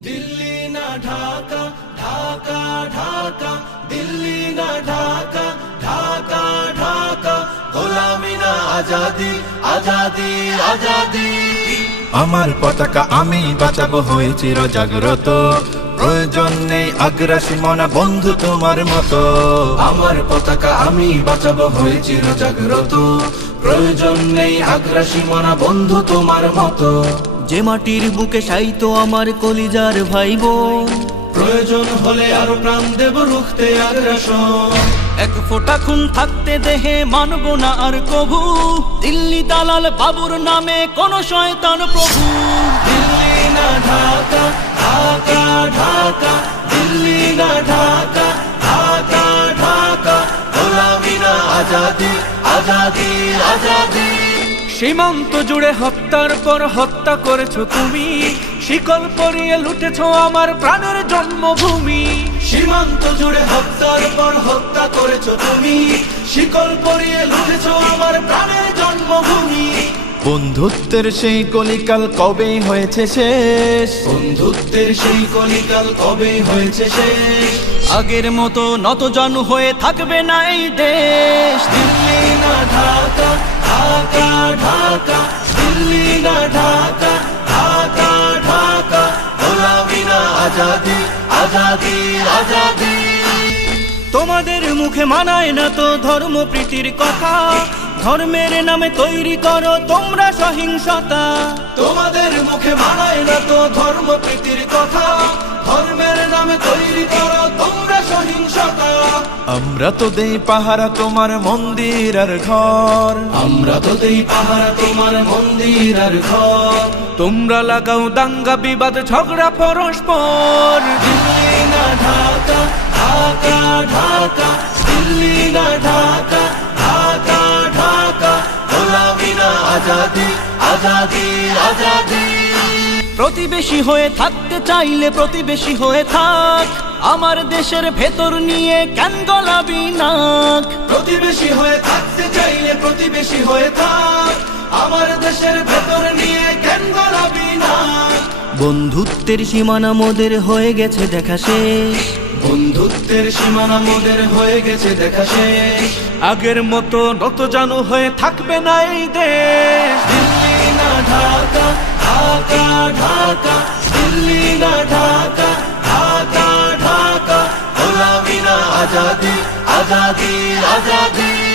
दिल्ली ना ढाका ढाका ढाका दिल्ली ना ढाका ढाका ढाका গোলামি না আজাদি আজাদি আজাদি আমার পতাকা আমি বাঁচাবো হয়ে চির জাগ্রত প্রয়োজন নেই আগ্রাসী মনা বন্ধু তোমার মতো আমার পতাকা আমি বাঁচাবো হয়ে চির জাগ্রত প্রয়োজন নেই আগ্রাসী মনা বন্ধু তোমার মতো যে মাটির বুকে সাইতো আমার কলিজার ভাই বোন প্রয়োজন হলে আরো প্রাণ দেব রুখতে আগ্রাসন এক ফোঁটা খুন থাকতে দেহে মানব না আর কভু দিল্লি দালাল বাবুর নামে কোন শয়তান প্রভু দিল্লি না ঢাকা ঢাকা ঢাকা দিল্লি না ঢাকা ঢাকা ঢাকা গোলামি না আজাদি আজাদি আজাদি সীমান্ত জুড়ে হত্যার পর হত্যা করেছো তুমি শিকল পরিয়ে লুটেছো আমার প্রাণের জন্মভূমি সীমান্ত জুড়ে হত্যার পর হত্যা করেছো তুমি শিকল পরিয়ে লুটেছো আমার প্রাণের জন্মভূমি বন্ধুত্বের সেই কলিকাল কবে হয়েছে শেষ বন্ধুত্বের সেই কলিকাল কবে হয়েছে শেষ আগের মতো নতজানু হয়ে থাকবে না এই দেশ দিল্লি না ঢাকা ঢাকা ঢাকা দিল্লি না ঢাকা ঢাকা ঢাকা গোলামি না আজাদি আজাদি আজাদি তোমাদের মুখে মানায় না তো ধর্ম প্রীতির কথা ধর্মের নামে তৈরি করো তোমরা সহিংসতা তোমাদের মুখে মানায় না তো ধর্ম প্রীতির কথা ধর্মের নামে তৈরি করো তোমরা সহিংসতা আমরা তো দেই পাহারা তোমার মন্দির আর ঘর আমরা তো দেই পাহারা তোমার মন্দির আর ঘর তোমরা লাগাও দাঙ্গা বিবাদ ঝগড়া পরস্পর দিল্লি না ঢাকা ঢাকা ঢাকা দিল্লি না ঢাকা ঢাকা ঢাকা গোলামি না আজাদি আজাদি আজাদি প্রতিবেশী হয়ে থাকতে চাইলে প্রতিবেশী হয়ে থাক আমার দেশের ভেতর নিয়ে কেন গলাবি নাক প্রতিবেশী হয়ে থাকতে চাইলে প্রতিবেশী হয়ে থাক আমার দেশের ভেতর নিয়ে কেন গলাবি না বন্ধুত্বের সীমানা মোদের হয়ে গেছে দেখা শেষ বন্ধুত্বের সীমানা মোদের হয়ে গেছে দেখা শেষ আগের মতো নতজানু হয়ে থাকবে না এই দেশ দিল্লি না ঢাকা ঢাকা ঢাকা দিল্লি না ঢাকা ঢাকা ঢাকা গোলামি না আজাদি আজাদি আজাদি